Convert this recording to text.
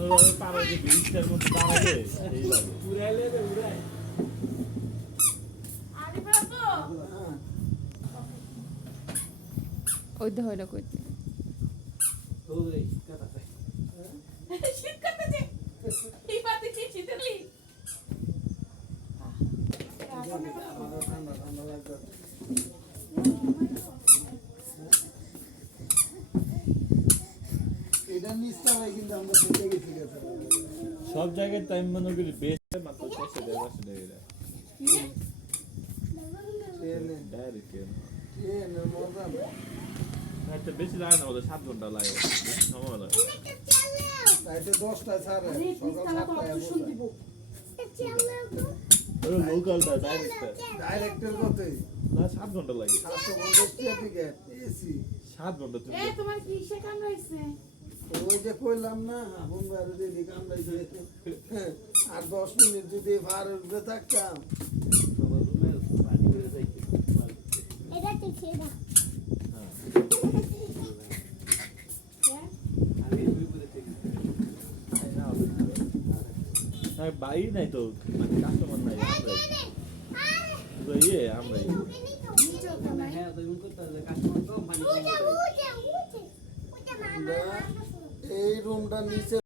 ভালোভাবে পারে যে ব্রিজটার মধ্যে দাঁড়াবে এইভাবে উড়াইলে রে উড়াই আরে বাবা ওই তো হইলো কইতে ওরে কথা কই শীত কাটতেছে এই পাতে কি শীতলি ঠান্ডা ঠান্ডা লাগবে এটা নিস্তা ভাই কিন্তু আমরা দেখে গেছি গেছে সব জায়গায় টাইম মনে করি বেস্ট মাত্র 400 টাকা ট্রেনে ডাইরেক্ট ট্রেনে মজা না একটা বেশি লাগে না বলে 7 ঘন্টা লাগে বেশি সময় লাগে রাইতে 10টা ছাড়ে আরে সকাল পিস্তালা তো 7টায় অপশন দিব ওই লোকালটা ডাইরেক্ট ডাইরেক্টের কতই না 7 ঘন্টা লাগে 750 টাকা টিকেট এসি 7 ঘন্টা তুমি এ তোমার কি সে কাম রইছে ওই যে কইলাম না আপন বাইরে যদি কামড়াইছে আর 10 মিনিট যদি ভার উঠবে থাকতাম সবার রুমে পানি করে যাইতে এটা তো ছেড়া আমি ওই করে থেকে হ্যাঁ বাই নাই তো মানে কাস্টমার নাই আমরা ইয়ে আমরা হ্যাঁ তো এমন করতে হবে কাস্টমার কম পানি কম উঠে উঠে উঠে মামা এই রুমটা নিচে